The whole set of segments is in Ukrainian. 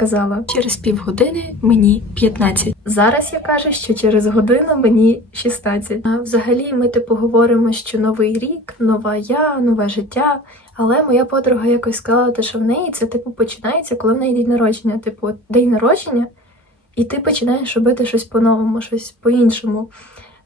казала, через півгодини мені 15. Зараз я кажу, що через годину мені 16. А взагалі ми типу говоримо, що новий рік, нова я, нове життя. Але моя подруга якось сказала, що в неї це типу починається, коли в неї день народження. Типу, день народження, і ти починаєш робити щось по-новому, щось по-іншому.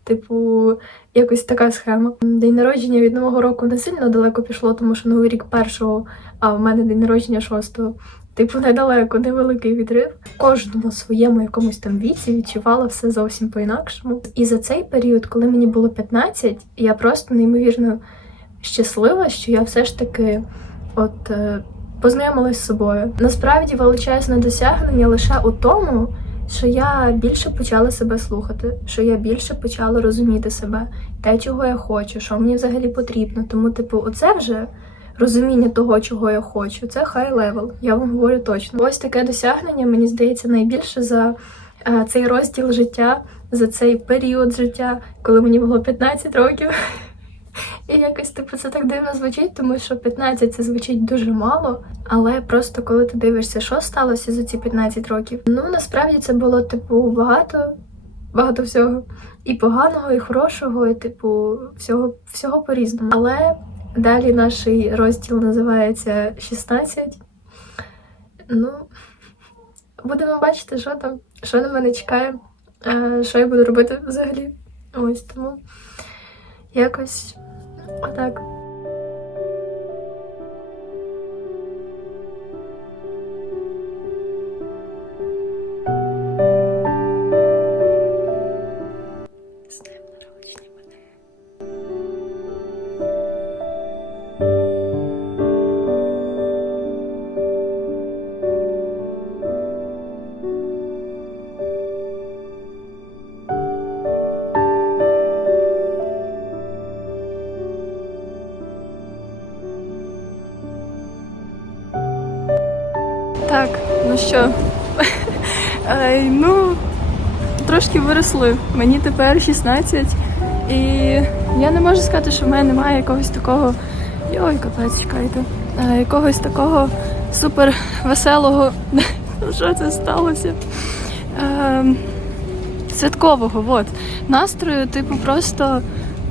Типу, якось така схема. День народження від нового року не сильно далеко пішло, тому що новий рік першого, а в мене день народження шостого. Типу, недалеко, невеликий відрив. Кожному своєму якомусь там віці відчувала все зовсім по-інакшому. І за цей період, коли мені було 15, я просто неймовірно щаслива, що я все ж таки от е, познайомилась з собою. Насправді величезне досягнення лише у тому, що я більше почала себе слухати, що я більше почала розуміти себе, те, чого я хочу, що мені взагалі потрібно. Тому, типу, оце вже розуміння того, чого я хочу, це хай левел. Я вам говорю точно. Ось таке досягнення, мені здається, найбільше за е, цей розділ життя, за цей період життя, коли мені було 15 років. І якось типу це так дивно звучить, тому що 15 це звучить дуже мало. Але просто коли ти дивишся, що сталося за ці 15 років, ну насправді це було типу багато, багато всього. І поганого, і хорошого, і типу всього, всього по-різному. Але далі наш розділ називається 16. Ну, будемо бачити, що там, що на мене чекає, е, що я буду робити взагалі. Ось тому якось отак. Що, Е, ну, трошки виросли. Мені тепер 16. І я не можу сказати, що в мене немає якогось такого. Йой, капець, чекайте. Е, Якогось такого супер веселого. Що це сталося? Е, Святкового, от. Настрою, типу, просто.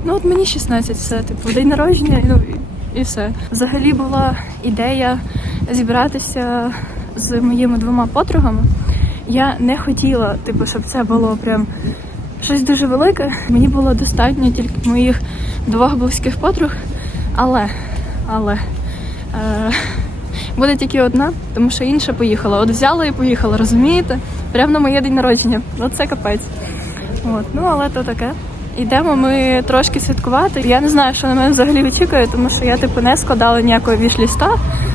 Ну, от мені 16, все, типу, день народження, ну і все. Взагалі була ідея зібратися з моїми двома подругами. Я не хотіла, типу, щоб це було прям щось дуже велике. Мені було достатньо тільки моїх двох близьких подруг, але, але е, буде тільки одна, тому що інша поїхала. От взяла і поїхала, розумієте? Прямо на моє день народження. Оце капець. От, ну але то таке. Йдемо ми трошки святкувати. Я не знаю, що на мене взагалі очікує, тому що я типу не складала ніякого вішліста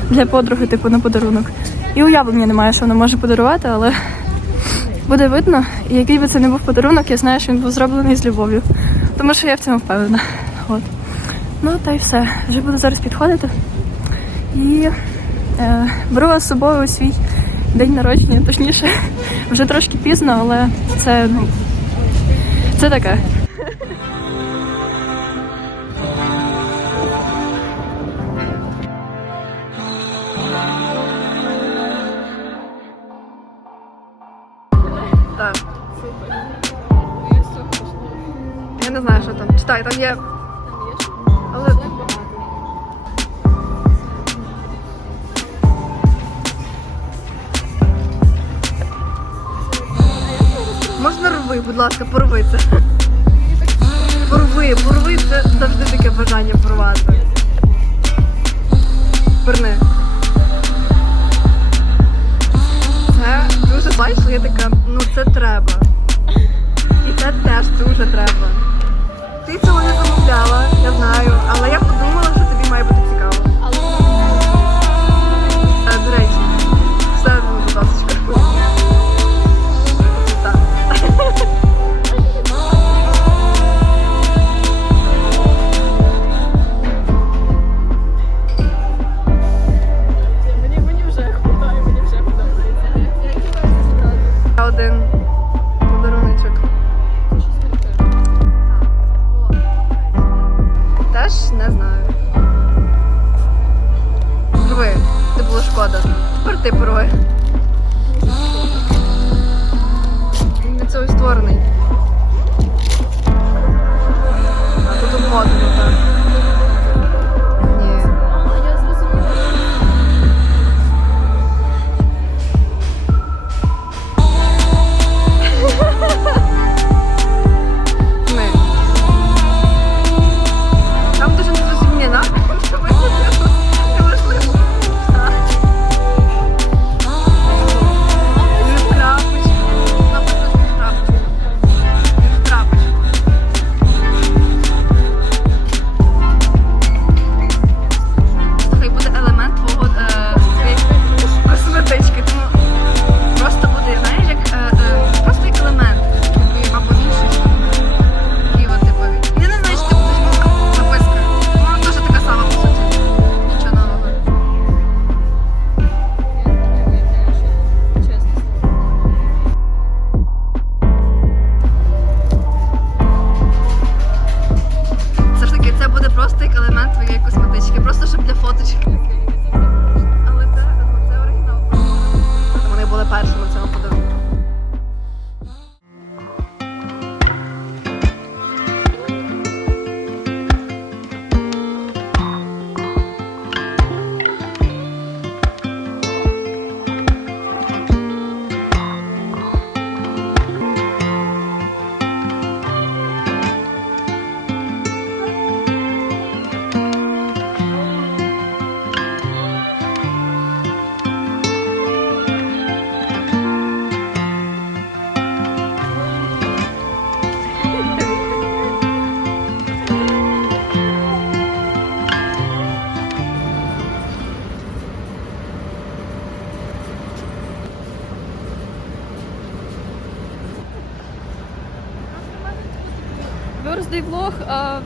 для подруги, типу, на подарунок. І уявлення немає, що вона може подарувати, але буде видно. І який би це не був подарунок, я знаю, що він був зроблений з любов'ю. Тому що я в цьому впевнена. От. Ну та й все. Вже буду зараз підходити. І е, беру з собою свій день народження, точніше, вже трошки пізно, але це, ну, це таке. Є. Але... Можна рви, будь ласка, порви це. Порви, порви, це завжди таке бажання порвати. Верни. Це дуже бачиш, я така, ну це треба. І це теж дуже треба. Влог, а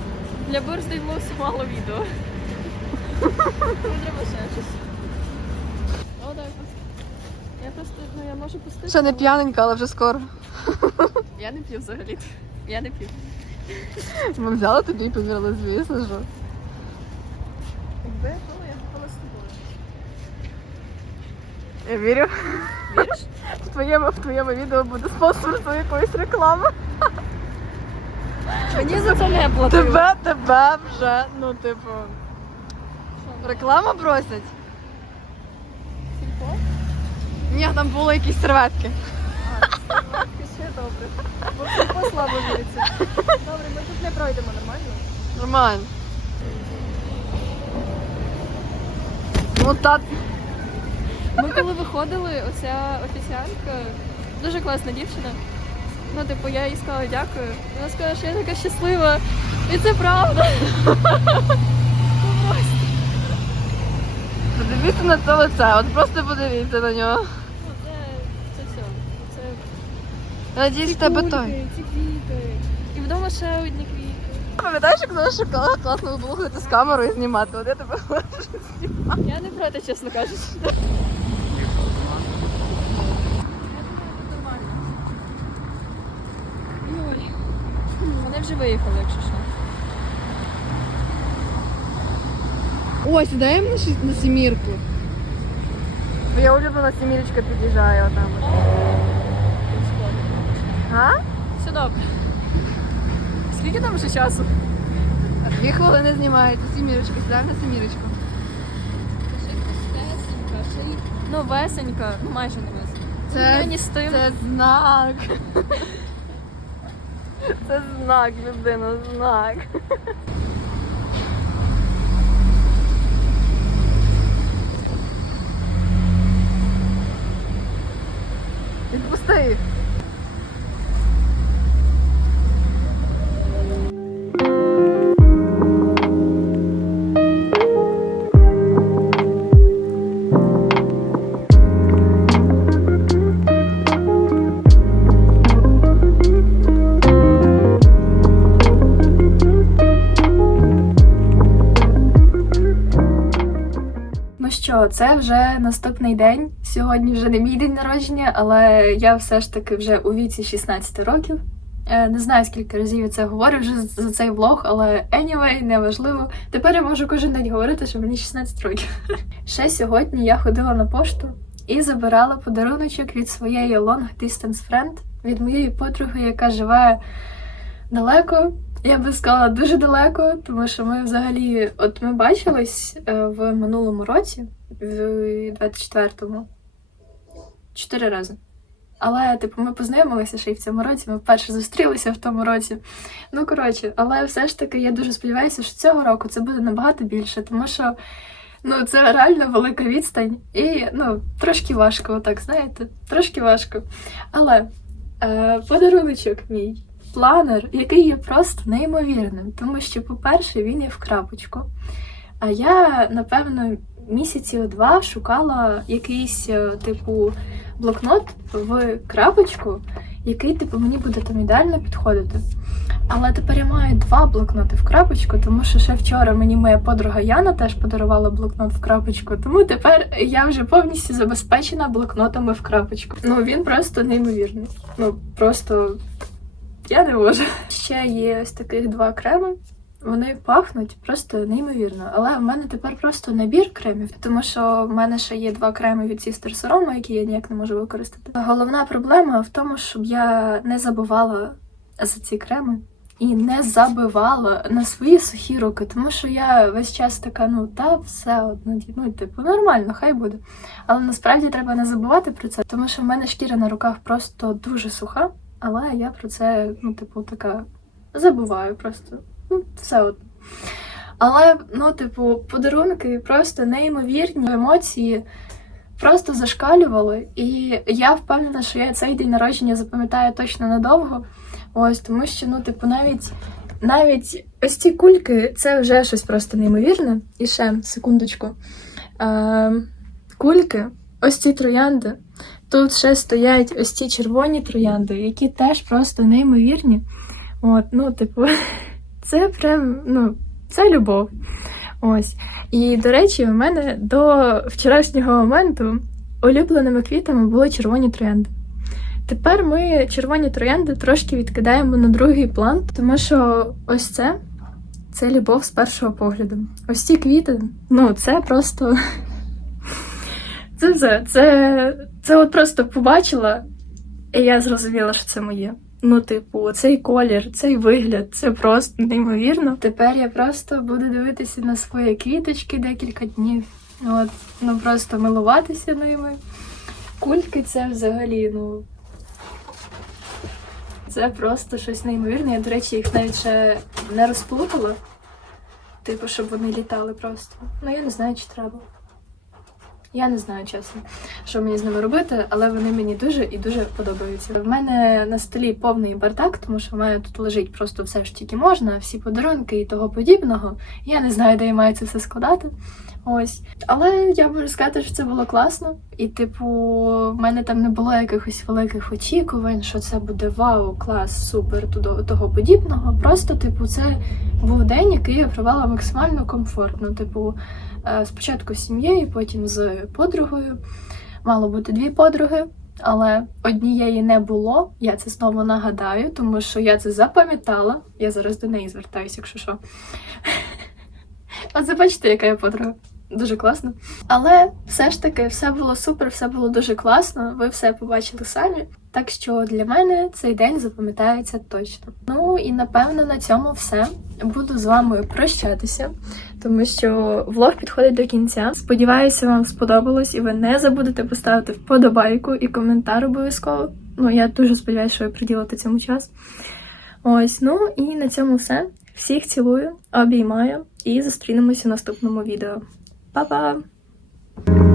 для birthday влог мало відео. Мені треба ще щось. О, так. Я просто, ну я можу пустити. Ще не але- п'яненька, але вже скоро. Я не п'ю взагалі. Я не п'ю. Ми взяли тобі і повірили, звісно ж. Якби я пила, я б пила з тобою. Я вірю. Віриш? В твоєму, в твоєму відео буде спонсорство якоїсь реклами. Мені за це не платили. Тебе, тебе вже, ну, типу, реклама просять. Сільпо? Ні, там були якісь серветки. Ти ще добре. Бо сільпо слабо віриться. Добре, ми тут не пройдемо нормально. Нормально. Ну та Ми коли виходили, оця офіціантка, дуже класна дівчина. Ну, типу, я їй сказала дякую. Вона сказала, що я така щаслива. І це правда. подивіться на це лице, от просто подивіться на нього. Ну, це, це все. Це надіюсь, в тебе кульки, той. ці квіти. І вдома ще одні квіти. Пам'ятаєш, як знаєш, що кла- класно було ходити з камерою і знімати? От я тебе Я не проти, чесно кажучи. Ой. Вони вже виїхали, якщо що. Ой, сідаємо на, ші- на сімірку. Твоя улюблена сімірочка під'їжджає отам. А? Все добре. Скільки там вже часу? Дві хвилини знімається сімірочка, сідаємо на сімірочку. Ну, весенька, ну майже не весенька. Це, Ну, з тим. це знак. Це знак, людина, знак. Відпусти їх. Це вже наступний день. Сьогодні вже не мій день народження, але я все ж таки вже у віці 16 років. Е, Не знаю, скільки разів я це говорю вже за цей влог, але anyway, неважливо. Тепер я можу кожен день говорити, що мені 16 років. Ще сьогодні я ходила на пошту і забирала подаруночок від своєї long distance friend. від моєї подруги, яка живе далеко. Я би сказала дуже далеко, тому що ми взагалі, от ми бачились е, в минулому році, в 24-му, чотири рази. Але, типу, ми познайомилися ще й в цьому році, ми вперше зустрілися в тому році. Ну, коротше, але все ж таки я дуже сподіваюся, що цього року це буде набагато більше, тому що ну, це реально велика відстань. І ну, трошки важко, отак, знаєте, трошки важко. Але е, подаруночок мій, планер, який є просто неймовірним, тому що, по-перше, він є в крапочку. А я, напевно, місяці два шукала якийсь, е, типу, блокнот в крапочку, який, типу, мені буде там ідеально підходити. Але тепер я маю два блокноти в крапочку, тому що ще вчора мені моя подруга Яна теж подарувала блокнот в крапочку. Тому тепер я вже повністю забезпечена блокнотами в крапочку. Ну він просто неймовірний. Ну просто я не можу. Ще є ось таких два креми. Вони пахнуть просто неймовірно. Але в мене тепер просто набір кремів, тому що в мене ще є два креми від Sister Soroma, які я ніяк не можу використати. Головна проблема в тому, щоб я не забувала за ці креми і не забивала на свої сухі руки, тому що я весь час така, ну та все одно, ну типу нормально, хай буде. Але насправді треба не забувати про це, тому що в мене шкіра на руках просто дуже суха, але я про це, ну, типу, така забуваю просто. Ну, все одно. Але, ну, типу, подарунки просто неймовірні емоції. Просто зашкалювали, і я впевнена, що я цей день народження запам'ятаю точно надовго. Ось тому, що ну, типу, навіть навіть ось ці кульки це вже щось просто неймовірне. І ще секундочку. Е, кульки, ось ці троянди. Тут ще стоять ось ці червоні троянди, які теж просто неймовірні. От, ну, типу, це прям, ну, це любов. Ось. І, до речі, у мене до вчорашнього моменту улюбленими квітами були червоні троянди. Тепер ми червоні троянди трошки відкидаємо на другий план, тому що ось це це любов з першого погляду. Ось ці квіти, ну це просто. Це все. Це, це от просто побачила, і я зрозуміла, що це моє. Ну, типу, цей колір, цей вигляд, це просто неймовірно. Тепер я просто буду дивитися на свої квіточки декілька днів. От, ну просто милуватися ними. Кульки це взагалі, ну. Це просто щось неймовірне. Я, до речі, їх навіть ще не розплутала. Типу, щоб вони літали просто. Ну, я не знаю, чи треба. Я не знаю, чесно, що мені з ними робити, але вони мені дуже і дуже подобаються. В мене на столі повний бардак, тому що в мене тут лежить просто все що тільки можна, всі подарунки і того подібного. Я не знаю, де я маю це все складати. Ось. Але я можу сказати, що це було класно. І, типу, в мене там не було якихось великих очікувань, що це буде вау, клас, супер, того подібного. Просто, типу, це був день, який я провела максимально комфортно. Типу, спочатку з сім'єю, потім з подругою. Мало бути дві подруги, але однієї не було. Я це знову нагадаю, тому що я це запам'ятала. Я зараз до неї звертаюся, якщо що. От, забачте, яка я подруга. Дуже класно. Але все ж таки все було супер, все було дуже класно. Ви все побачили самі. Так що для мене цей день запам'ятається точно. Ну і напевно на цьому все. Буду з вами прощатися, тому що влог підходить до кінця. Сподіваюся, вам сподобалось, і ви не забудете поставити вподобайку і коментар обов'язково. Ну я дуже сподіваюся, що ви приділите цьому час. Ось, ну і на цьому все. Всіх цілую, обіймаю і зустрінемося в наступному відео. Bye bye.